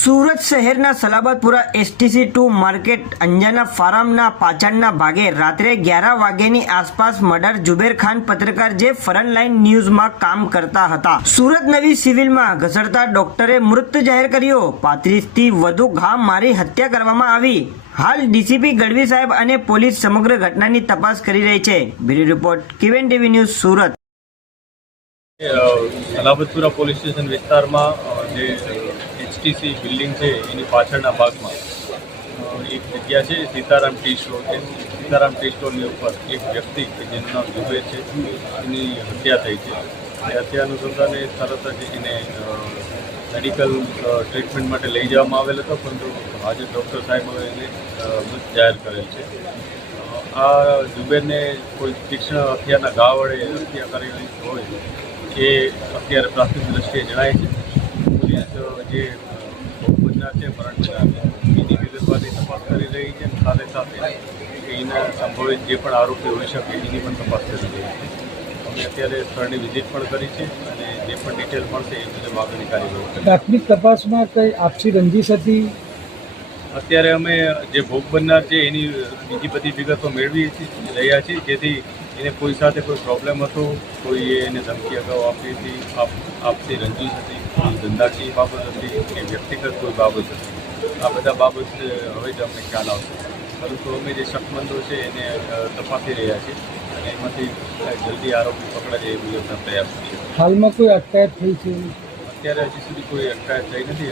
સુરત શહેરના Salabatpura STC two market Anjana ફાર્મના પાછળના ભાગે રાત્રે અગિયાર વાગ્યાની આસપાસ મર્ડર જુબેર ખાન પત્રકાર જે ફરનલાઇન ન્યૂઝમાં કામ કરતા હતા. સુરત નવી સિવિલમાં ઘસડતા ડોક્ટરે મૃત જાહેર કર્યો. પાંત્રીસથી વધુ ઘા મારી હત્યા કરવામાં આવી. હાલ ડીસીપી ગઢવી સાહેબ અને પોલીસ સમગ્ર ઘટનાની તપાસ કરી રહી છે. Bureau report કિવેન TV news Surat. Salabatpura police station વિસ્તારમાં જે એચટીસી બિલ્ડિંગ છે, એની પાછળના ભાગમાં. એક જગ્યા છે, સીતારામ ટી સ્ટોર છે. સીતારામ ટી સ્ટોરની ઉપર એક વ્યક્તિ કે જેનું નામ જુબેર છે, એની હત્યા થઈ છે. એ હત્યા અનુસંધાને તરત જ એને મેડિકલ ટ્રીટમેન્ટ માટે લઈ જવામાં આવેલ હતો, પરંતુ આજે ડૉક્ટર સાહેબોએ એને મૃત જાહેર કરેલ છે. આ જુબેરને કોઈ તીક્ષ્ણ હત્યાના ઘા વડે હત્યા કરેલી હોય, એ અત્યારે પ્રાથમિક દ્રષ્ટિએ જણાય છે. જે બનનાર છે મરણ એની વિગતવારની તપાસ કરી રહી છે સાથે સાથે એના સંભવિત જે પણ આરોપી હોઈ શકે એની પણ તપાસ કરી રહી છે અમે અત્યારે સ્થળની વિઝિટ પણ કરી છે અને જે પણ ડિટેલ મળશે એ મુજબ આગળની કાર્યવાહી. પ્રાથમિક તપાસમાં કંઈ આપસી રંજીશ હતી અત્યારે અમે જે ભોગ બનનાર છે એની બીજી બધી વિગતો મેળવી રહ્યા છીએ જેથી એને કોઈ સાથે કોઈ પ્રોબ્લેમ હતો? કોઈએ એને ધમકી અગાઉ આપી હતી? આપ આપતી રંજીશ હતી? ધંધાકીય બાબત હતી? કે વ્યક્તિગત કોઈ બાબત હતી? આ બધા બાબત હવે જ અમને ખ્યાલ આવશે. પરંતુ અમે જે શકમંદો છે એને તપાસી રહ્યા છીએ અને એમાંથી જલ્દી આરોપી પકડાય એ મુજબના પ્રયાસ કરીએ. હાલમાં કોઈ અટકાયત થઈ છે? અત્યારે હજી સુધી કોઈ અટકાયત થઈ નથી.